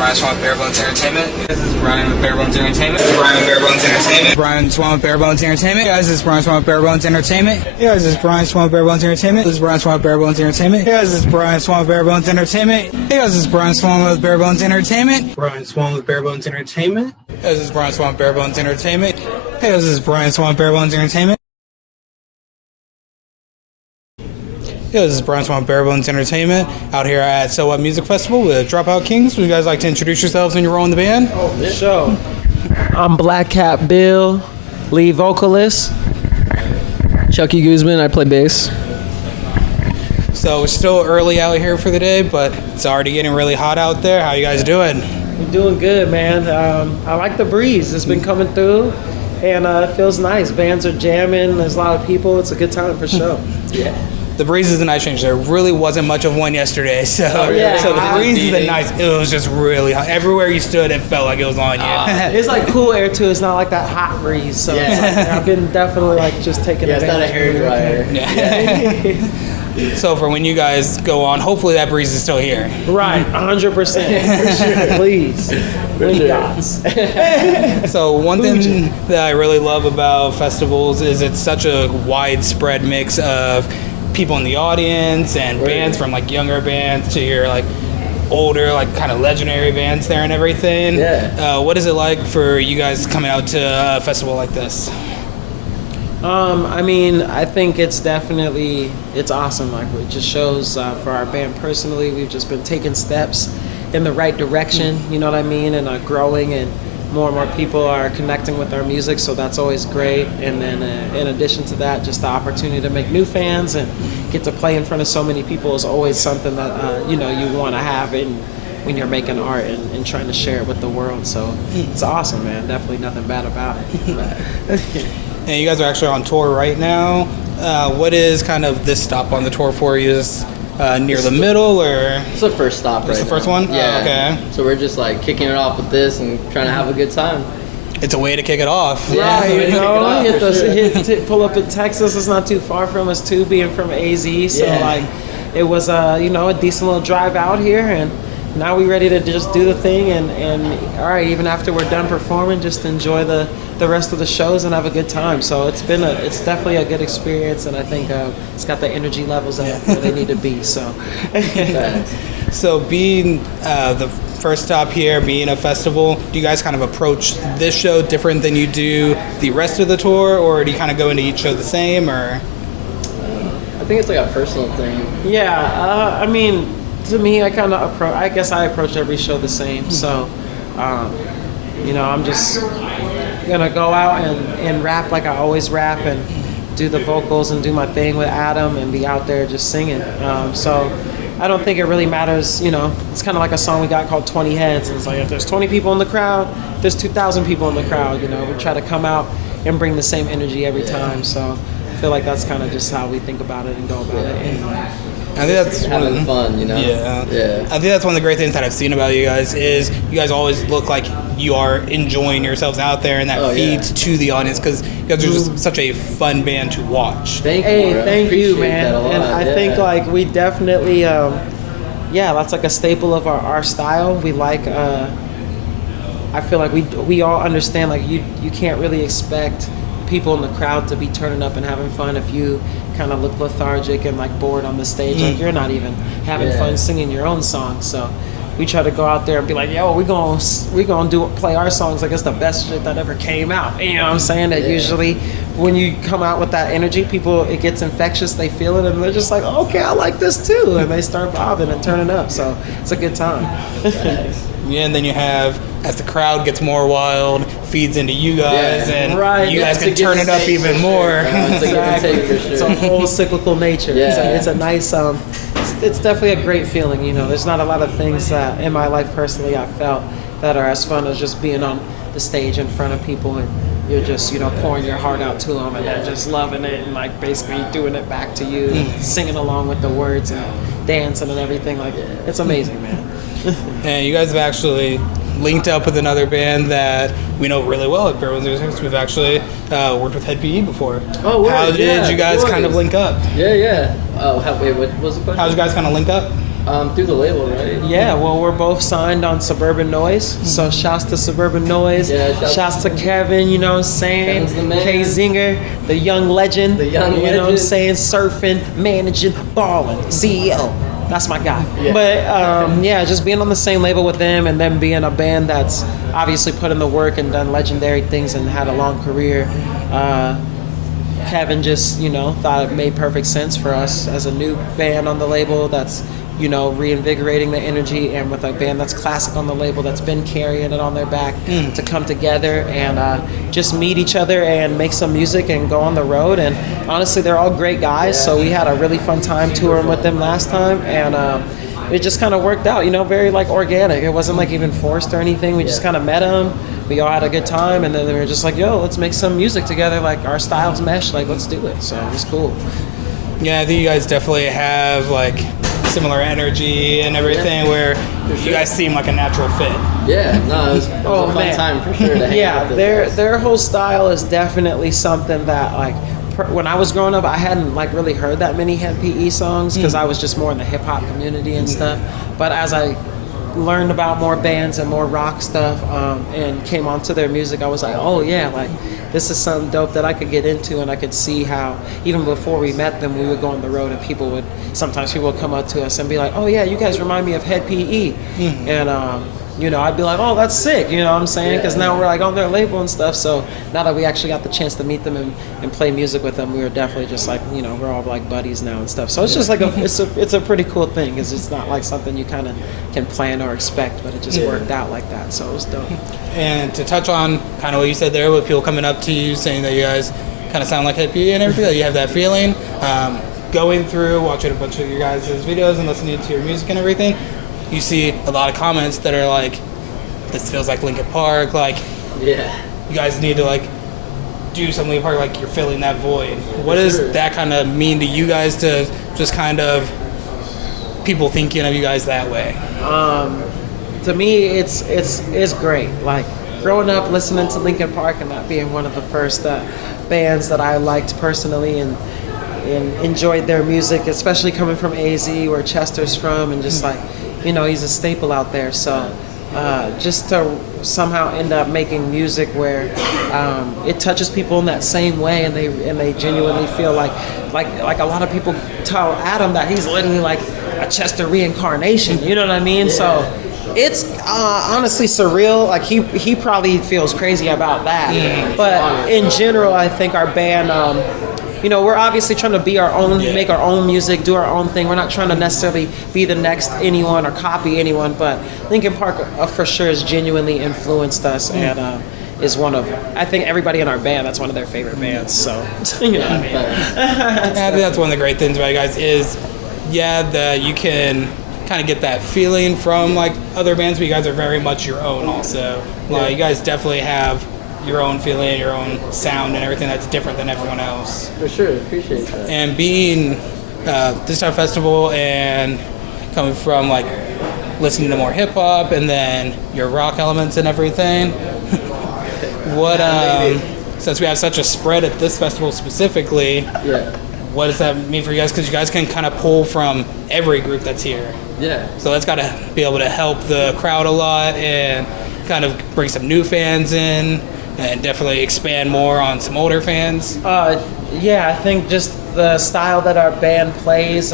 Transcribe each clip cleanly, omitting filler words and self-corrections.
Brian Swan with BareBones Entertainment. This is Brian with BareBones Entertainment. This is Brian with BareBones Entertainment. Brian Swan with BareBones Entertainment. Hey guys, this is Brian Swan with BareBones Entertainment. Hey guys, this is Brian Swan with BareBones Entertainment. This is Brian Swan with BareBones Entertainment. Hey guys, this is Brian Swan with BareBones Entertainment. Hey guys, this is Brian Swan with BareBones Entertainment. Brian Swan with BareBones Entertainment. Hey guys, this is Brian Swan with BareBones Entertainment. Hey guys, this is Brian Swan with BareBones Entertainment. Yeah, this is Brian Swan, BareBones Entertainment, out here at So What Music Festival with Dropout Kings. Would you guys like to introduce yourselves and your role in the band? Oh, this show. I'm Black Cat Bill, lead vocalist. Chucky Guzman, I play bass. So it's still early out here for the day, but it's already getting really hot out there. How you guys doing? We're doing good, man. I like the breeze. It's been coming through, and it feels nice. Bands are jamming. There's a lot of people. It's a good time for sure. Yeah. The breeze is a nice change. There really wasn't much of one yesterday, so the breeze is a nice. It was just really hot. Everywhere you stood, it felt like it was on you. It's like cool air too. It's not like that hot breeze. So it's like, I've been definitely like just taking it. It's not a hair dryer. Yeah. So for when you guys go on, hopefully that breeze is still here. Right, 100%. For sure. Please. So one thing that I really love about festivals is it's such a widespread mix of people in the audience and bands, from like younger bands to your like older, like kind of legendary bands there and everything. What is it like for you guys coming out to a festival like this? I mean, I think it's awesome. Like, it just shows for our band personally, we've just been taking steps in the right direction, you know what I mean, and growing, and more people are connecting with our music, so that's always great. And then in addition to that, just the opportunity to make new fans and get to play in front of so many people is always something that you want to have when you're making art and trying to share it with the world. So it's awesome, man. Definitely nothing bad about it. And you guys are actually on tour right now. What is kind of this stop on the tour for you? Is near the middle, or? It's the first stop right now. It's the first one? Yeah. Oh, okay. So we're just like kicking it off with this and trying to have a good time. It's a way to kick it off. Yeah, right, pull up in Texas. It's not too far from us too, being from AZ. So like, it was a decent little drive out here, and now we're ready to just do the thing and all right, even after we're done performing, just enjoy the rest of the shows and have a good time. So it's definitely a good experience, and I think it's got the energy levels that where they need to be. So So being the first stop here, being a festival, do you guys kind of approach this show different than you do the rest of the tour, or do you kind of go into each show the same, or? I think it's like a personal thing. Yeah, I mean, to me, I guess I approach every show the same. So, I'm just gonna go out and rap like I always rap, and do the vocals and do my thing with Adam and be out there just singing. So I don't think it really matters. It's kind of like a song we got called 20 Heads. And it's like, if there's 20 people in the crowd, there's 2,000 people in the crowd. We try to come out and bring the same energy every time. So I feel like that's kind of just how we think about it and go about it anyway. I think that's having fun, Yeah. I think that's one of the great things that I've seen about you guys is you guys always look like you are enjoying yourselves out there, and that feeds to the audience, because you guys are just such a fun band to watch. Thank you, man. And I think like we definitely, that's like a staple of our style. We like. I feel like we all understand, like you can't really expect people in the crowd to be turning up and having fun if you kind of look lethargic and like bored on the stage. Like, you're not even having fun singing your own songs. So we try to go out there and be like, yo, we gonna play our songs like it's the best shit that ever came out. You know what I'm saying? That usually when you come out with that energy, people, it gets infectious. They feel it, and they're just like, okay, I like this too, and they start bobbing and turning up. So it's a good time. Yeah, and then you have, as the crowd gets more wild, feeds into you guys, and you guys can turn it up even more. It's a whole cyclical nature. It's a nice, it's definitely a great feeling. There's not a lot of things that in my life personally I felt that are as fun as just being on the stage in front of people, and you're just, pouring your heart out to them, and they're just loving it, and like basically doing it back to you, and singing along with the words and dancing and everything. Like, it's amazing, man. And you guys have actually linked up with another band that we know really well at BareBones Ent. We've actually worked with Head PE before. Oh, how did you guys kind of link up? Yeah. Oh, wait, what was the question? How did you guys kind of link up? Through the label, right? Yeah, well, we're both signed on Suburban Noise. So shouts to Suburban Noise. Yeah, shouts to Kevin, you know what I'm saying? Kevin's the man. K Zinger, the young legend. The young You know what I'm legend. saying? Surfing, managing, balling, CEO. That's my guy. Yeah. But yeah, just being on the same label with them and then being a band that's obviously put in the work and done legendary things and had a long career. Kevin just, thought it made perfect sense for us as a new band on the label that's, reinvigorating the energy, and with a band that's classic on the label that's been carrying it on their back to come together and just meet each other and make some music and go on the road. And honestly, they're all great guys, so we had a really fun time touring with them last time, and it just kind of worked out, very like organic. It wasn't like even forced or anything. We just kind of met them. We all had a good time, and then they were just like, yo, let's make some music together. Like, our styles mesh, like, let's do it. So it was cool. Yeah, I think you guys definitely have like similar energy and everything, where you guys seem like a natural fit. Yeah, no, it was a fun time for sure to hang out with their whole style is definitely something that, like, when I was growing up, I hadn't like really heard that many Head PE songs because I was just more in the hip hop community and stuff. But as I learned about more bands and more rock stuff and came onto their music, I was like, oh yeah, like, this is something dope that I could get into. And I could see how even before we met them, we would go on the road and sometimes people would come up to us and be like, oh yeah, you guys remind me of Head PE. And I'd be like, oh, that's sick, you know what I'm saying? Because now we're like on their label and stuff. So now that we actually got the chance to meet them and play music with them, we were definitely just like, we're all like buddies now and stuff. So it's just like it's a pretty cool thing, because it's not like something you kind of can plan or expect, but it just worked out like that. So it was dope. And to touch on kind of what you said there, with people coming up to you saying that you guys kind of sound like Head PE and everything, that you have that feeling, going through, watching a bunch of your guys' videos and listening to your music and everything, you see a lot of comments that are like, this feels like Linkin Park, like, Yeah. you guys need to like do something Linkin Park, like you're filling that void. What does that kind of mean to you guys, to just kind of people thinking of you guys that way? To me, it's great. Like, growing up listening to Linkin Park and that being one of the first bands that I liked personally and enjoyed their music, especially coming from AZ, where Chester's from, and just like, he's a staple out there. So just to somehow end up making music where it touches people in that same way, and they genuinely feel like a lot of people tell Adam that he's literally like a Chester reincarnation. You know what I mean? Yeah. So it's honestly surreal. Like, he probably feels crazy about that. But in general, I think our band, we're obviously trying to be our own, make our own music, do our own thing. We're not trying to necessarily be the next anyone or copy anyone, but Linkin Park for sure has genuinely influenced us and is one of, I think everybody in our band, that's one of their favorite bands. So, you know what I mean? I think that's one of the great things about you guys is, that you can kind of get that feeling from like other bands, but you guys are very much your own also. Like, you guys definitely have your own feeling, your own sound and everything that's different than everyone else. For sure, appreciate that. And being this type of festival and coming from like listening to more hip hop and then your rock elements and everything, what since we have such a spread at this festival specifically, what does that mean for you guys? Because you guys can kind of pull from every group that's here. Yeah. So that's got to be able to help the crowd a lot and kind of bring some new fans in and definitely expand more on some older fans. I think just the style that our band plays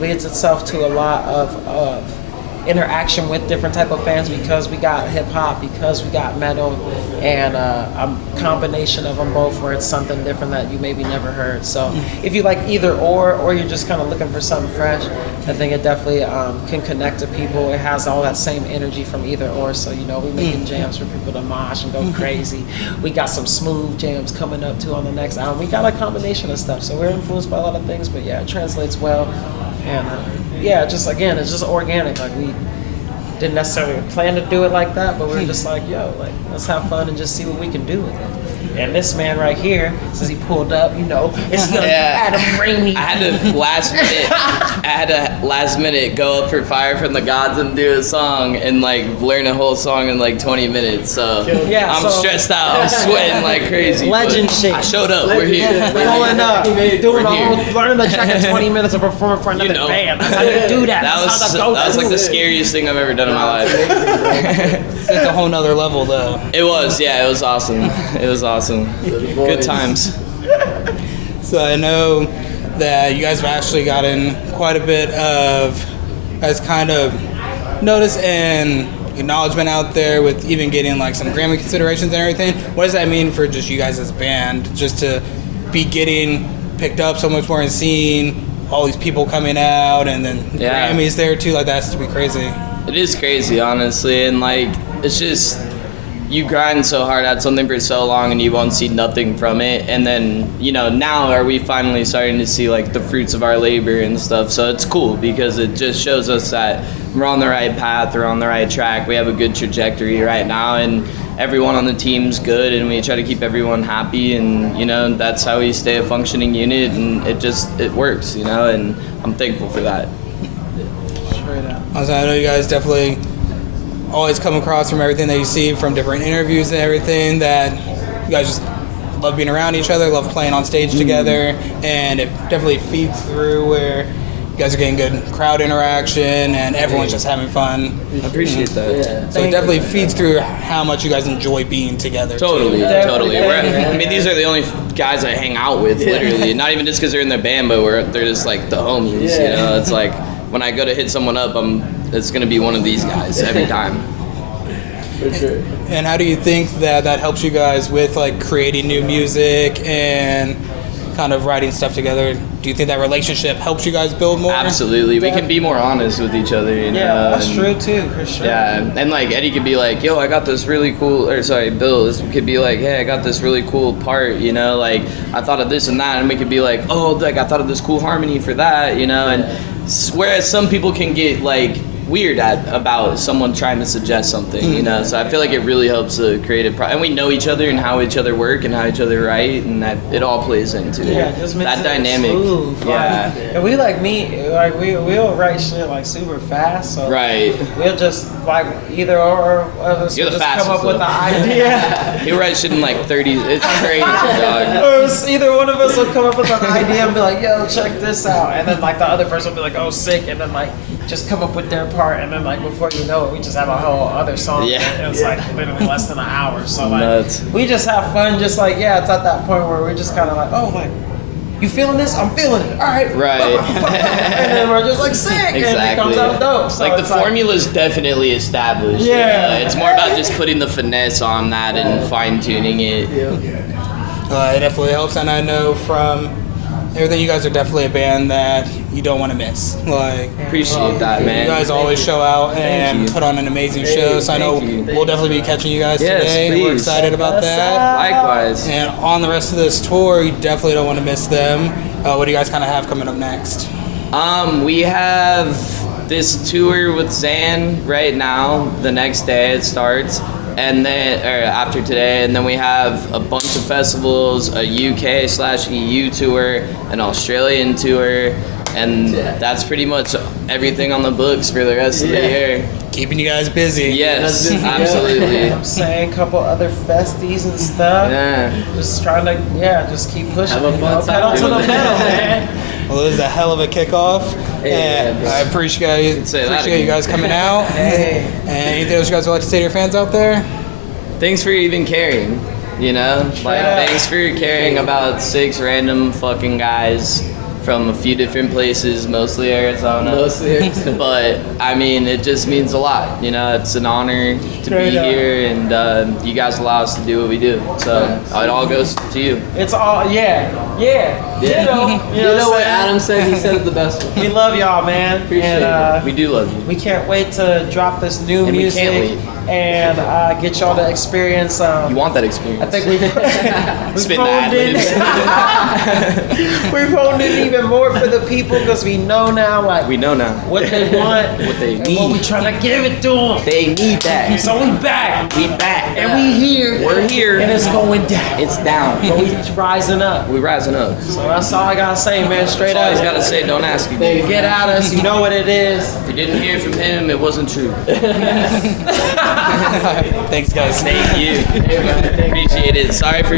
leads itself to a lot of interaction with different type of fans, because we got hip hop, because we got metal, and a combination of them both where it's something different that you maybe never heard. So if you like either or you're just kind of looking for something fresh, I think it definitely can connect to people. It has all that same energy from either or. So we making jams for people to mosh and go crazy. We got some smooth jams coming up too on the next album. We got a combination of stuff. So we're influenced by a lot of things, but it translates well. And it's just organic. Like, we didn't necessarily plan to do it like that, but we were just like, yo, like, let's have fun and just see what we can do with it. And this man right here, since he pulled up, you know, it's young Adam Rainey. I had to last minute go up for Fire from the Gods and do a song and like learn a whole song in like 20 minutes. So I'm stressed out. I'm sweating like crazy. Legend shit. I showed up. We're here. Pulling up, doing a whole, learning the track in 20 minutes and performing for another band. That's how you do that. That was like the scariest thing I've ever done in my life. It's a whole nother level, though. It was, yeah, it was awesome. It was awesome. Good times. So I know that you guys have actually gotten quite a bit of, as kind of notice and acknowledgement out there with even getting like some Grammy considerations and everything. What does that mean for just you guys as a band, just to be getting picked up so much more and seeing all these people coming out and then Grammys there too? Like, that has to be crazy. It is crazy, honestly, and like it's just, you grind so hard at something for so long and you won't see nothing from it, and then, you know, now are we finally starting to see like the fruits of our labor and stuff. So it's cool because it just shows us that we're on the right path, we're on the right track, we have a good trajectory right now, and everyone on the team's good, and we try to keep everyone happy, and you know, that's how we stay a functioning unit, and it works, you know, and I'm thankful for that. Straight up. Also, I know you guys definitely always come across from everything that you see from different interviews and everything that you guys just love being around each other, love playing on stage together, and it definitely feeds through where you guys are getting good crowd interaction and everyone's just having fun. I appreciate that. Yeah. So it definitely feeds through how much you guys enjoy being together. Totally, too. totally. I mean, these are the only guys I hang out with, literally. Not even just because they're in their band, but they're just like the homies, you know? It's like, when I go to hit someone up, it's going to be one of these guys every time. For sure. And how do you think that helps you guys with like creating new music and kind of writing stuff together? Do you think that relationship helps you guys build more? Absolutely. We can be more honest with each other, you know? Yeah, that's true too, for sure. Yeah, and like Eddie could be like, yo, I got this really cool, Bill could be like, hey, I got this really cool part, you know, like I thought of this and that, and we could be like, oh, like I thought of this cool harmony for that, you know, and whereas some people can get like weird about someone trying to suggest something, you know, so I feel like it really helps the creative and we know each other and how each other work and how each other write, and that it all plays into it just makes that dynamic. Smooth, and we like we'll write shit like super fast, so we'll just like either or of us will just come up with an idea. He'll write shit in like 30, it's crazy, dog. Or either one of us will come up with an idea and be like, yo, check this out, and then like the other person will be like, oh, sick, and then like just come up with their part, and then like before you know it, we just have a whole other song. And it's like literally less than an hour. So like we just have fun. Just like it's at that point where we're just kind of like, oh, like you feeling this? I'm feeling it. All right. And then we're just like sick, and it comes out dope. So like the formula's definitely established. Yeah. It's more about just putting the finesse on that and fine tuning it. It definitely helps, and I know from everything, you guys are definitely a band that you don't want to miss. Like, appreciate that, man. You guys always show out and put on an amazing show. So I know we'll definitely be catching you guys today. Please. We're excited about that. Likewise. And on the rest of this tour, you definitely don't want to miss them. What do you guys kind of have coming up next? We have this tour with Zan right now. The next day it starts. And then, or after today, and then we have a bunch of festivals, a UK/EU tour, an Australian tour, and that's pretty much everything on the books for the rest of the year. Keeping you guys busy. Yes, absolutely. I'm saying a couple other festies and stuff. Yeah. Just trying to, just keep pushing. Have a fun time. Pedal to the metal, man. Well, this is a hell of a kickoff, and I appreciate you guys coming out. And anything else you guys would like to say to your fans out there? Thanks for even caring, you know? Thanks for caring about 6 random fucking guys from a few different places, mostly Arizona. But, I mean, it just means a lot, you know? It's an honor to be here, and you guys allow us to do what we do. So, it all goes to you. It's all, You know what Adam said? He said it the best one. We love y'all, man. Appreciate it. We do love you. We can't wait to drop this new music and get y'all to experience. You want that experience? I think we've Spit the ad-libs. we've honed in even more for the people because we know now, like, We know now what they want, what they and what we need. trying to give it to them. They need that. So we back. We back. And we here. We're here. And it's going down. It's down. But we rising up. We rising up. So that's all I gotta say, man. Straight All up. he's gotta say, don't ask you. They get at us. You know what it is. If you didn't hear from him, it wasn't true. Thanks, guys. Thank you. Appreciate it. Sorry for